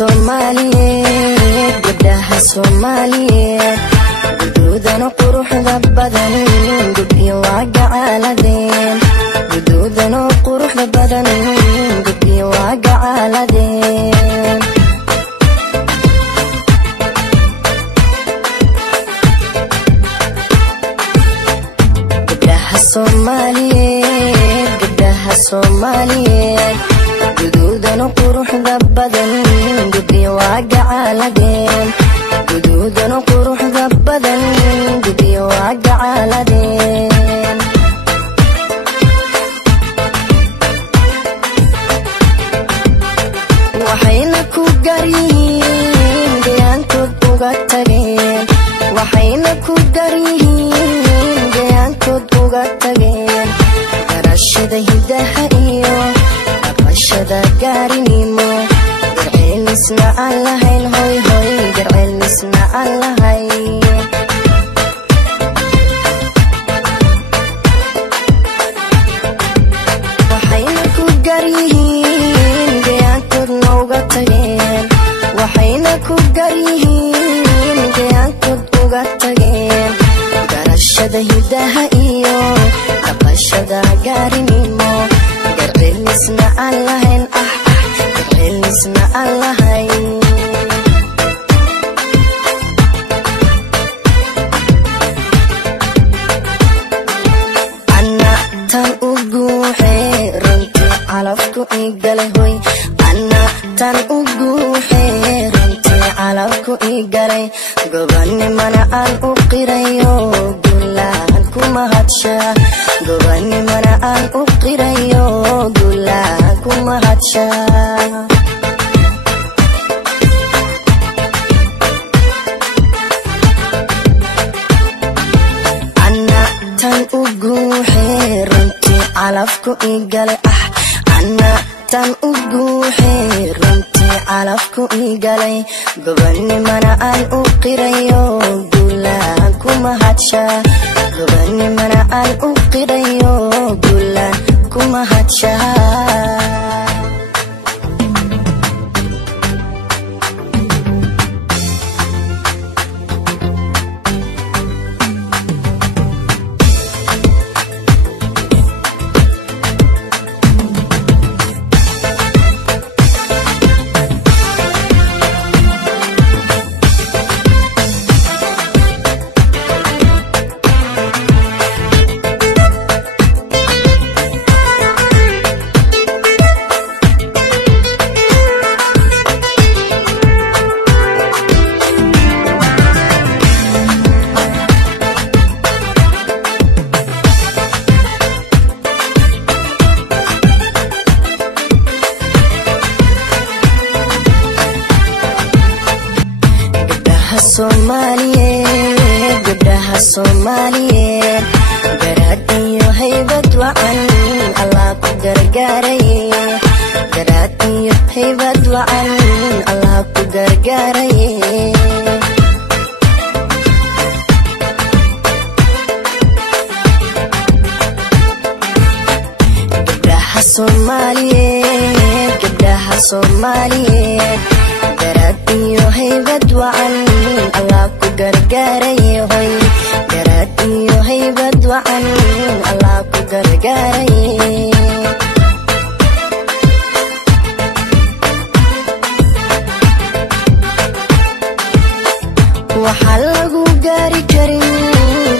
Soomaaliyeed gabdhaha Soomaaliyeed guduudan quruxda badan gabdhiyo waa gacaaladeen guduudan quruxda badan gabdhiyo waa gacaaladeen gabdhaha Soomaaliyeed guduudan quruxda badan gabdhiyo waa gacaaladeen guduudan quruxda badan gabdhiyo waa gacaaladeen waxayna ku garyihiin deegaankood uga tageen waxayna ku garyihiin deegaankood uga tageen garashada hidaha iyo dhaqashada gaarinimo garceelisna aan lahayn hoy hoy garceelisna aan lahayn waxayna ku garyihiin deegaankoodna uga tageen waxayna ku garyihiin deegaankood uga tageen garashada hidaha iyo dhaqashada gaarinimo garceelisna aan lahayn garceelisna aan lahayn ana tan u guuxee runtii calafku igalay hoy ana tan u guuxee runtii calafku igalay gobanimana aan u qirayo gulaan kuma hadsha gobanimana aan u qirayo gulaan kuma hadsha ana tan u guuxee runtii calafku igalay ana tan u guuxee runtii calafku igalay gobanimana aan u qirayo gulaan kuma hadsha gobanimana aan u qirayo gulaan kuma hadsha Soomaaliyeed gabdhaha Soomaaliyeed garaad iyo haybad wacan Allah ku gargaaray garaad iyo haybad wacan Allah ku gargaaray gabdhaha Soomaaliyeed garaad iyo haybad wacan Allah ku gargaaray hoy garaad iyo haybad wacan Allah ku gargaaray waxa lagu gaari karin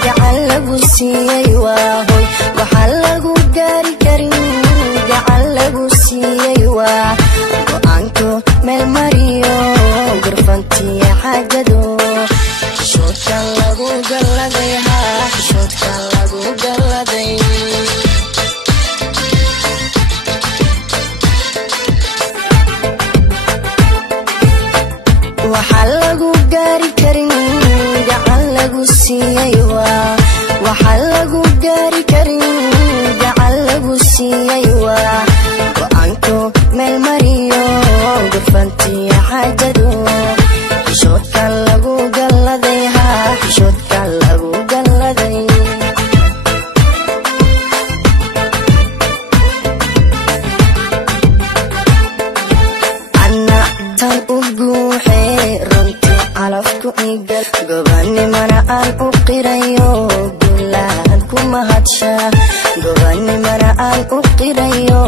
gacan lagu siiyay waa hoy waxa lagu gaari karin gacan lagu siiyay waa go'aanko meel mariyo gurfantiya xaajado shoodkan lagu galladay shoodkan lagu galladay uqirayo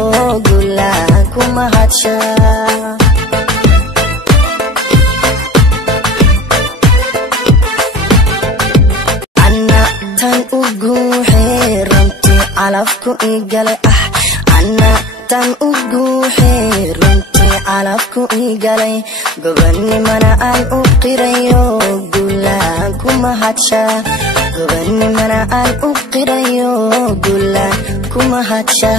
gulaan ku mahadsha tan ugu runtii calafku igale ana tan ugu runtii calafku igale gobannimana aan u qirayo gulaan ku mahadsha gobannimana aan u qirayo gulaan ku mahadsha